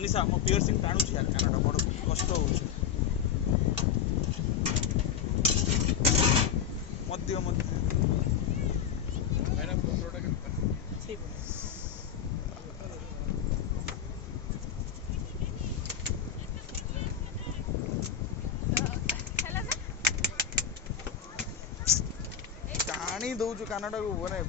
अनिशा मो पियर्सिंग टाणुची यार कानटा बड़ कष्ट हो मध्य मध्य टाणी दौचु कानटा को माने